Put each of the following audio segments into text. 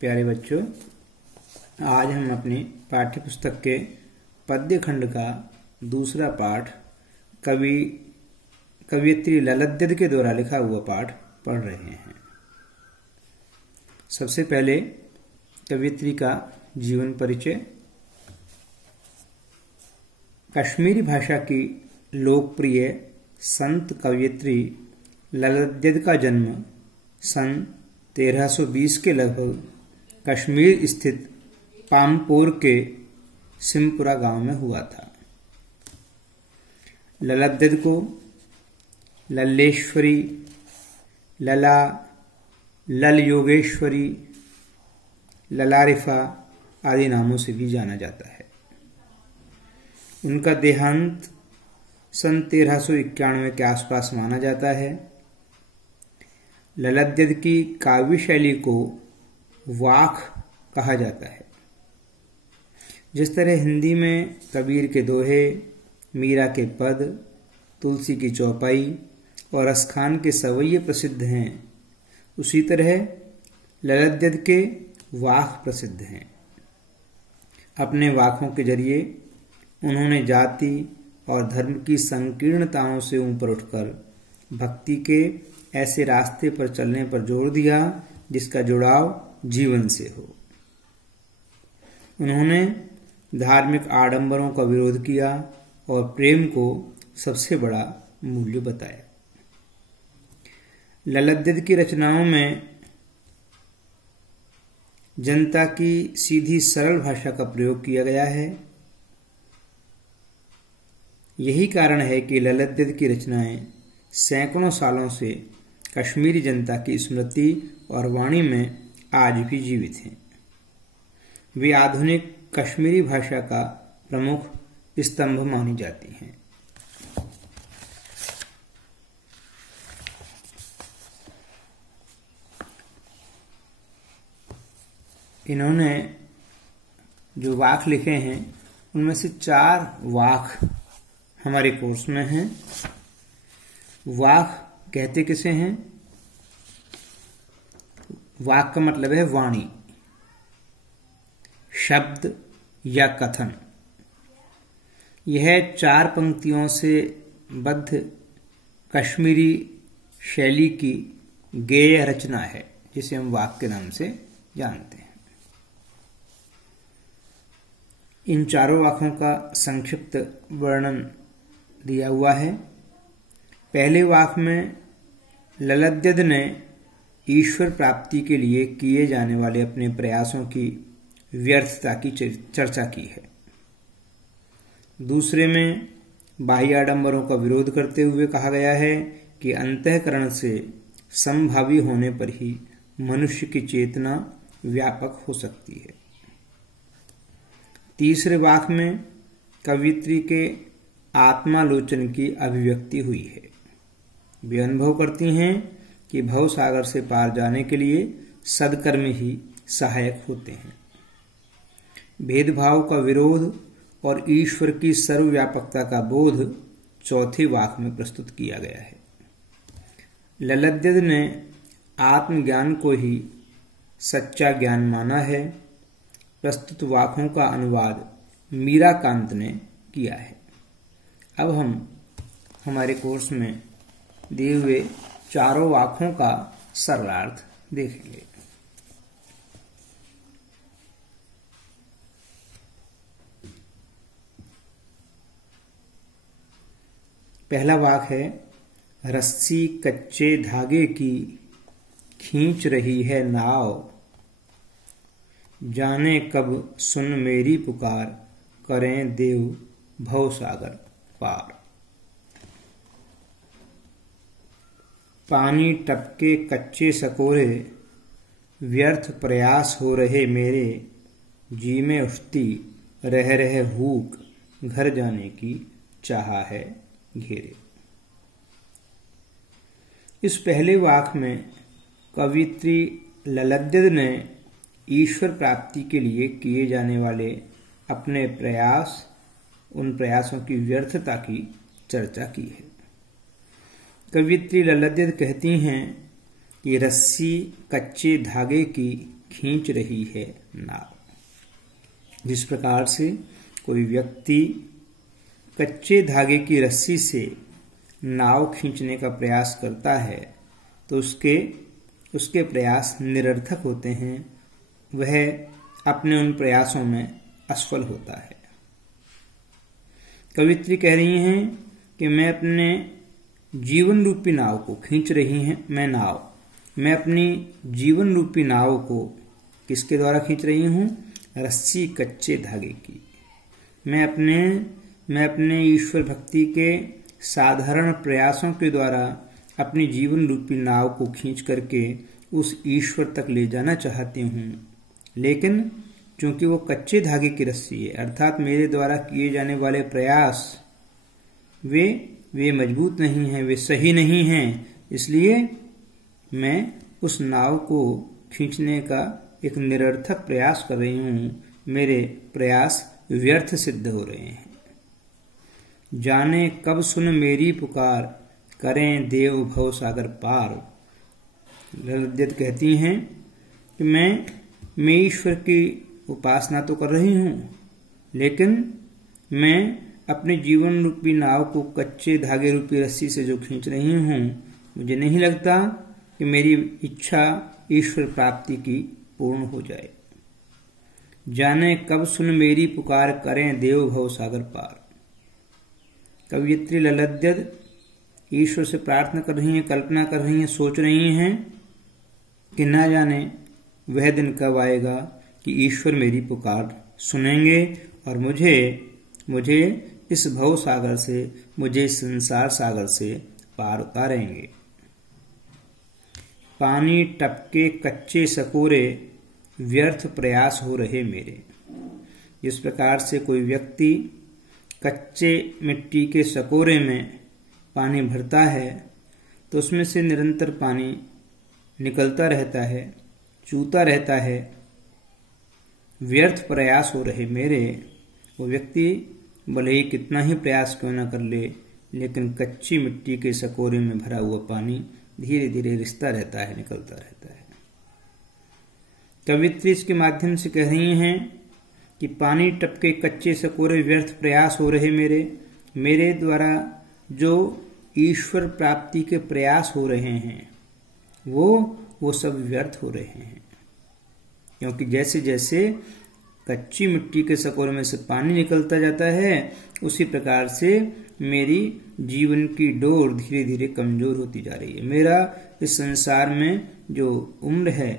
प्यारे बच्चों, आज हम अपनी पाठ्य पुस्तक के पद्य खंड का दूसरा पाठ कवयित्री ललद्यद के द्वारा लिखा हुआ पाठ पढ़ रहे हैं। सबसे पहले कवयित्री का जीवन परिचय। कश्मीरी भाषा की लोकप्रिय संत कवयित्री ललद्यद का जन्म सन 1320 के लगभग कश्मीर स्थित पामपोर के सिमपुरा गांव में हुआ था। ललद्यद को लल्लेश्वरी, लला, लल योगेश्वरी, ललारिफा आदि नामों से भी जाना जाता है। उनका देहांत सन 1391 के आसपास माना जाता है। ललद्यद की काव्य शैली को वाक कहा जाता है। जिस तरह हिंदी में कबीर के दोहे, मीरा के पद, तुलसी की चौपाई और असखान के सवैये प्रसिद्ध हैं, उसी तरह ललद्यद के वाक प्रसिद्ध हैं। अपने वाकों के जरिए उन्होंने जाति और धर्म की संकीर्णताओं से ऊपर उठकर भक्ति के ऐसे रास्ते पर चलने पर जोर दिया जिसका जुड़ाव जीवन से हो। उन्होंने धार्मिक आडंबरों का विरोध किया और प्रेम को सबसे बड़ा मूल्य बताया। ललद्यद की रचनाओं में जनता की सीधी सरल भाषा का प्रयोग किया गया है। यही कारण है कि ललद्यद की रचनाएं सैकड़ों सालों से कश्मीरी जनता की स्मृति और वाणी में आज भी जीवित हैं। वे आधुनिक कश्मीरी भाषा का प्रमुख स्तंभ मानी जाती हैं। इन्होंने जो वाक लिखे हैं उनमें से 4 वाक हमारे कोर्स में हैं। वाक कहते किसे हैं? वाक का मतलब है वाणी, शब्द या कथन। यह 4 पंक्तियों से बद्ध कश्मीरी शैली की गेय रचना है, जिसे हम वाक के नाम से जानते हैं। इन 4 वाकों का संक्षिप्त वर्णन दिया हुआ है। पहले वाक में ललद्यद ने ईश्वर प्राप्ति के लिए किए जाने वाले अपने प्रयासों की व्यर्थता की चर्चा की है। दूसरे में बाह्य आडंबरों का विरोध करते हुए कहा गया है कि अंतःकरण से समभावी होने पर ही मनुष्य की चेतना व्यापक हो सकती है। तीसरे वाक में कवयित्री के आत्मालोचन की अभिव्यक्ति हुई है। वे अनुभव करती हैं कि भवसागर से पार जाने के लिए सद्कर्म ही सहायक होते हैं। भेदभाव का विरोध और ईश्वर की सर्वव्यापकता का बोध चौथे वाक में प्रस्तुत किया गया है। ललद्यद ने आत्मज्ञान को ही सच्चा ज्ञान माना है। प्रस्तुत वाकों का अनुवाद मीराकांत ने किया है। अब हम हमारे कोर्स में दिए हुए 4 वाकों का सरलार्थ देखेंगे। पहला वाक है, रस्सी कच्चे धागे की खींच रही है नाव, जाने कब सुन मेरी पुकार, करें देव भवसागर पार। पानी टपके कच्चे सकोरे, व्यर्थ प्रयास हो रहे मेरे, जी में उठती रह रहे हूक, घर जाने की चाह है घेरे। इस पहले वाक में कवयित्री ललद्यद ने ईश्वर प्राप्ति के लिए किए जाने वाले अपने प्रयास, उन प्रयासों की व्यर्थता की चर्चा की है। कवयित्री ललद्यद कहती हैं कि रस्सी कच्चे धागे की खींच रही है नाव। जिस प्रकार से कोई व्यक्ति कच्चे धागे की रस्सी से नाव खींचने का प्रयास करता है तो उसके प्रयास निरर्थक होते हैं, वह अपने उन प्रयासों में असफल होता है। कवित्री कह रही हैं कि मैं अपने जीवन रूपी नाव को खींच रही हैं, मैं अपनी जीवन रूपी नाव को किसके द्वारा खींच रही हूं? रस्सी कच्चे धागे की। मैं अपने ईश्वर भक्ति के साधारण प्रयासों के द्वारा अपनी जीवन रूपी नाव को खींच करके उस ईश्वर तक ले जाना चाहती हूं, लेकिन चूंकि वो कच्चे धागे की रस्सी है, अर्थात मेरे द्वारा किए जाने वाले प्रयास वे मजबूत नहीं हैं, वे सही नहीं हैं, इसलिए मैं उस नाव को खींचने का एक निरर्थक प्रयास कर रही हूं। मेरे प्रयास व्यर्थ सिद्ध हो रहे हैं। जाने कब सुन मेरी पुकार, करें देव भव सागर पार। ललित कहती हैं कि मैं ईश्वर की उपासना तो कर रही हूं, लेकिन मैं अपने जीवन रूपी नाव को कच्चे धागे रूपी रस्सी से जो खींच रही हूं, मुझे नहीं लगता कि मेरी इच्छा ईश्वर प्राप्ति की पूर्ण हो जाए। जाने कब सुन मेरी पुकार, करें देव भव सागर पार। कवयित्री ललित ईश्वर से प्रार्थना कर रही हैं, कल्पना कर रही हैं, सोच रही हैं कि ना जाने वह दिन कब आएगा कि ईश्वर मेरी पुकार सुनेंगे और मुझे इस भव सागर से, मुझे इस संसार सागर से पार उतारेंगे। पानी टपके कच्चे सकोरे, व्यर्थ प्रयास हो रहे मेरे। जिस प्रकार से कोई व्यक्ति कच्चे मिट्टी के सकोरे में पानी भरता है तो उसमें से निरंतर पानी निकलता रहता है, चूता रहता है। व्यर्थ प्रयास हो रहे मेरे। वो व्यक्ति भले ही कितना ही प्रयास क्यों न कर ले, लेकिन कच्ची मिट्टी के सकोरे में भरा हुआ पानी धीरे धीरे रिसता रहता है, निकलता रहता है। कवित्री इसके माध्यम से कह रही हैं कि पानी टपके कच्चे सकोरे, व्यर्थ प्रयास हो रहे मेरे द्वारा जो ईश्वर प्राप्ति के प्रयास हो रहे हैं वो सब व्यर्थ हो रहे हैं, क्योंकि जैसे जैसे कच्ची मिट्टी के सकोरे में से पानी निकलता जाता है, उसी प्रकार से मेरी जीवन की डोर धीरे धीरे कमजोर होती जा रही है। मेरा इस संसार में जो उम्र है,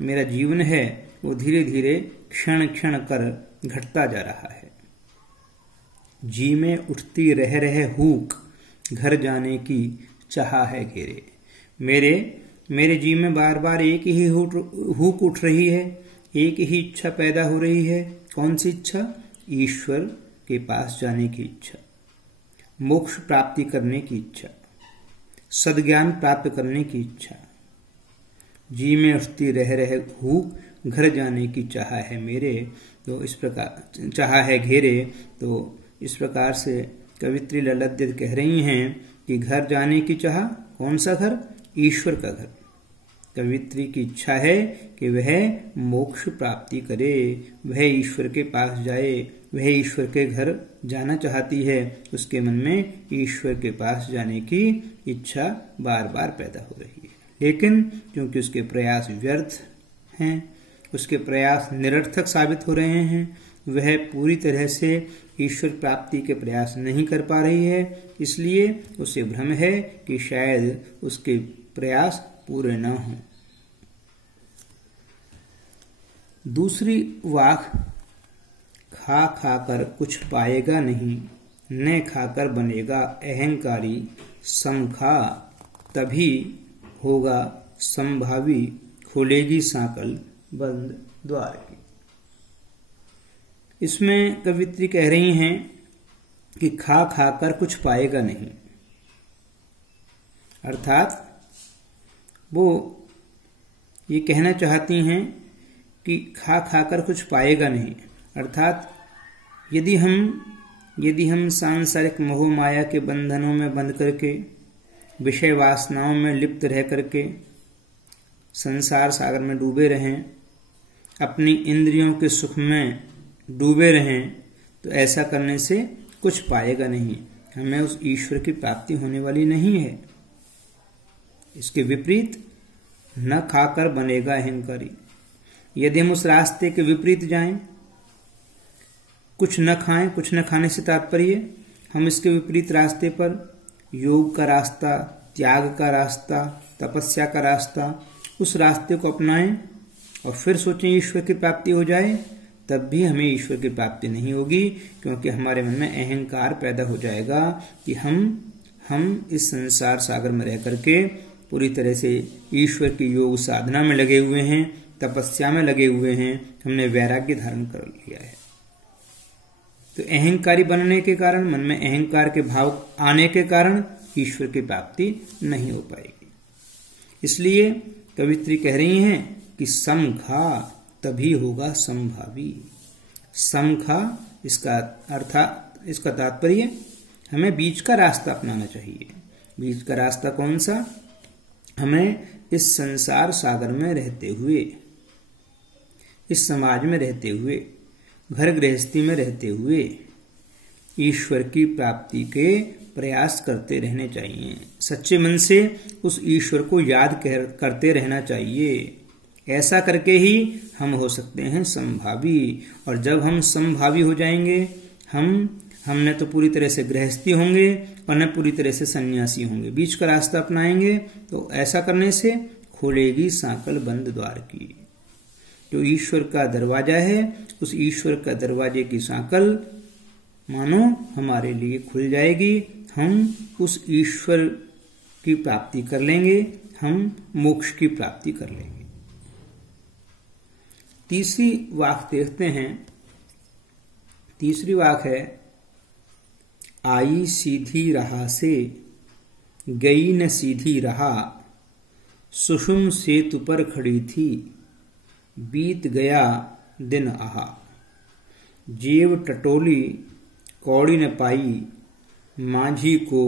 मेरा जीवन है, वो धीरे धीरे क्षण क्षण कर घटता जा रहा है। जी में उठती रह रहे हूक, घर जाने की चाह है घेरे। मेरे जी में बार बार एक ही हूक उठ रही है, एक ही इच्छा पैदा हो रही है। कौन सी इच्छा? ईश्वर के पास जाने की इच्छा, मोक्ष प्राप्ति करने की इच्छा, सद्ज्ञान प्राप्त करने की इच्छा। जी में उठती रह रहे हूक, घर जाने की चाह है मेरे। तो इस प्रकार चाह है घेरे। तो इस प्रकार से कवित्री ललित कह रही हैं कि घर जाने की चाह, कौन सा घर? ईश्वर का घर। कवित्री की इच्छा है कि वह मोक्ष प्राप्ति करे, वह ईश्वर के पास जाए, वह ईश्वर के घर जाना चाहती है। उसके मन में ईश्वर के पास जाने की इच्छा बार बार पैदा हो रही है, लेकिन क्योंकि उसके प्रयास व्यर्थ हैं, उसके प्रयास निरर्थक साबित हो रहे हैं, वह पूरी तरह से ईश्वर प्राप्ति के प्रयास नहीं कर पा रही है। इसलिए उसे भ्रम है कि शायद उसके प्रयास पूरे न हों। दूसरी वाक, खा खाकर कुछ पाएगा नहीं, न खाकर बनेगा अहंकारी, समखा तभी होगा संभावी, खुलेगी सांकल बंद द्वार की। इसमें कवित्री कह रही हैं कि खा खाकर कुछ पाएगा नहीं, अर्थात वो ये कहना चाहती हैं कि खा खाकर कुछ पाएगा नहीं, अर्थात यदि हम सांसारिक मोह माया के बंधनों में बंध करके, विषय वासनाओं में लिप्त रह करके संसार सागर में डूबे रहें, अपनी इंद्रियों के सुख में डूबे रहें तो ऐसा करने से कुछ पाएगा नहीं, हमें उस ईश्वर की प्राप्ति होने वाली नहीं है। इसके विपरीत न खाकर बनेगा अहंकारी। यदि हम उस रास्ते के विपरीत जाएं, कुछ न खाएं, कुछ न खाने से तात्पर्य हम इसके विपरीत रास्ते पर योग का रास्ता, त्याग का रास्ता, तपस्या का रास्ता, उस रास्ते को अपनाएं और फिर सोचें ईश्वर की प्राप्ति हो जाए, तब भी हमें ईश्वर की प्राप्ति नहीं होगी, क्योंकि हमारे मन में अहंकार पैदा हो जाएगा कि हम इस संसार सागर में रह करके पूरी तरह से ईश्वर की योग साधना में लगे हुए हैं, तपस्या में लगे हुए हैं, हमने वैराग्य धारण कर लिया है। तो अहंकारी बनने के कारण, मन में अहंकार के भाव आने के कारण ईश्वर की प्राप्ति नहीं हो पाएगी। इसलिए कवित्री कह रही हैं कि समखा तभी होगा संभावी। समखा इसका तात्पर्य हमें बीच का रास्ता अपनाना चाहिए। बीच का रास्ता कौन सा? हमें इस संसार सागर में रहते हुए, इस समाज में रहते हुए, घर गृहस्थी में रहते हुए ईश्वर की प्राप्ति के प्रयास करते रहने चाहिए। सच्चे मन से उस ईश्वर को याद करते रहना चाहिए। ऐसा करके ही हम हो सकते हैं संभावी। और जब हम संभावी हो जाएंगे, हमने तो पूरी तरह से गृहस्थी होंगे और न पूरी तरह से सन्यासी होंगे। बीच का रास्ता अपनाएंगे तो ऐसा करने से खोलेगी सांकल बंद द्वार की। जो ईश्वर का दरवाजा है, उस ईश्वर का दरवाजे की सांकल मानो हमारे लिए खुल जाएगी। हम उस ईश्वर की प्राप्ति कर लेंगे, हम मोक्ष की प्राप्ति कर लेंगे। तीसरी वाक देखते हैं। तीसरी वाक है, आई सीधी राह से गई न सीधी राह, सुषुम सेतु पर खड़ी थी बीत गया दिन आहा, जेब टटोली कौड़ी न पाई, माझी को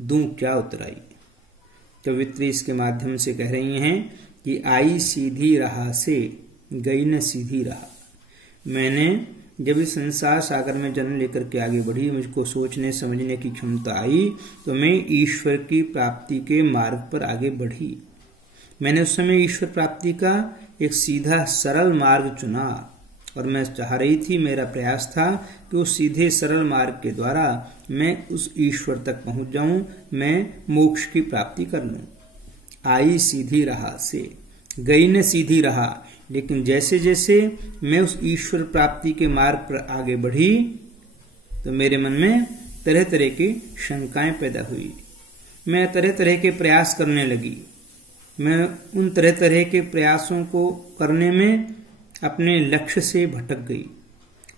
दूं क्या उतराई। कवित्री इसके माध्यम से कह रही हैं कि आई सीधी राह से गई न सीधी राह। मैंने जब इस संसार सागर में जन्म लेकर के आगे बढ़ी, मुझको सोचने समझने की क्षमता आई, तो मैं ईश्वर की प्राप्ति के मार्ग पर आगे बढ़ी। मैंने उस समय ईश्वर प्राप्ति का एक सीधा सरल मार्ग चुना और मैं चाह रही थी, मेरा प्रयास था कि उस सीधे सरल मार्ग के द्वारा मैं उस ईश्वर तक पहुंच जाऊं, मैं मोक्ष की प्राप्ति कर लूं। आई सीधी राह से गई न सीधी राह, लेकिन जैसे जैसे मैं उस ईश्वर प्राप्ति के मार्ग पर आगे बढ़ी तो मेरे मन में तरह तरह की शंकाएं पैदा हुई। मैं तरह तरह के प्रयास करने लगी। मैं उन तरह तरह के प्रयासों को करने में अपने लक्ष्य से भटक गई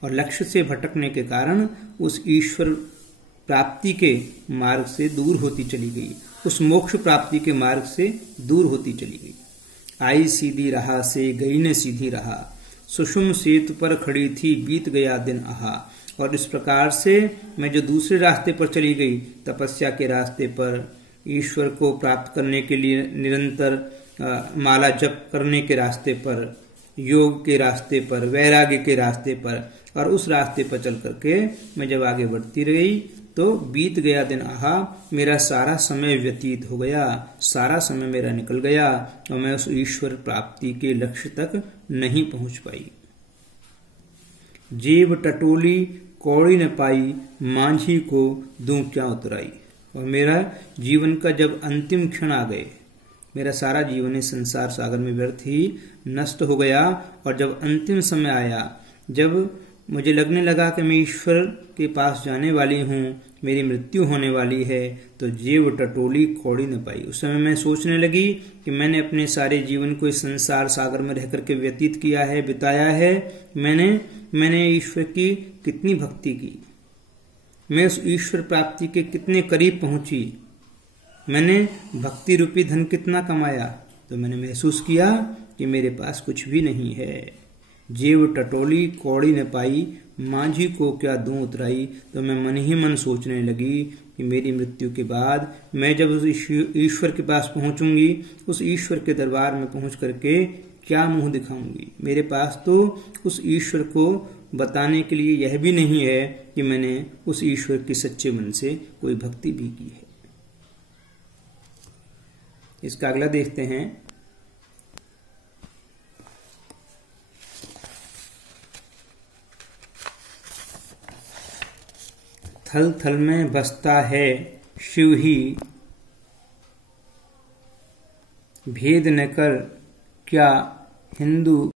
और लक्ष्य से भटकने के कारण उस ईश्वर प्राप्ति के मार्ग से दूर होती चली गई, उस मोक्ष प्राप्ति के मार्ग से दूर होती चली गई। आई सीधी राह से गई न सीधी राह, सुषुम सेतु पर खड़ी थी बीत गया दिन आहा। और इस प्रकार से मैं जो दूसरे रास्ते पर चली गई, तपस्या के रास्ते पर, ईश्वर को प्राप्त करने के लिए निरंतर माला जप करने के रास्ते पर, योग के रास्ते पर, वैराग्य के रास्ते पर, और उस रास्ते पर चल करके मैं जब आगे बढ़ती रही तो बीत गया दिन आहा, मेरा सारा समय व्यतीत हो गया, सारा समय मेरा निकल गया और मैं उस ईश्वर प्राप्ति के लक्ष्य तक नहीं पहुंच पाई। जेब टटोली कौड़ी न पाई, माझी को दूं क्या उतराई। और मेरा जीवन का जब अंतिम क्षण आ गए, मेरा सारा जीवन इस संसार सागर में व्यर्थ ही नष्ट हो गया। और जब अंतिम समय आया, जब मुझे लगने लगा कि मैं ईश्वर के पास जाने वाली हूँ, मेरी मृत्यु होने वाली है, तो जेब टटोली कौड़ी न पाई। उस समय मैं सोचने लगी कि मैंने अपने सारे जीवन को इस संसार सागर में रह करके व्यतीत किया है, बिताया है। मैंने ईश्वर की कितनी भक्ति की, मैं उस ईश्वर प्राप्ति के कितने करीब पहुंची, मैंने भक्ति रूपी धन कितना कमाया। तो मैंने महसूस किया कि मेरे पास कुछ भी नहीं है। जेब टटोली कौड़ी न पाई, माझी को क्या दूं उतराई। तो मैं मन ही मन सोचने लगी कि मेरी मृत्यु के बाद मैं जब उस ईश्वर के पास पहुंचूंगी, उस ईश्वर के दरबार में पहुंच करके क्या मुंह दिखाऊंगी। मेरे पास तो उस ईश्वर को बताने के लिए यह भी नहीं है कि मैंने उस ईश्वर की सच्चे मन से कोई भक्ति भी की है। इसका अगला देखते हैं। थल थल में बसता है शिव ही, भेद न कर क्या हिंदू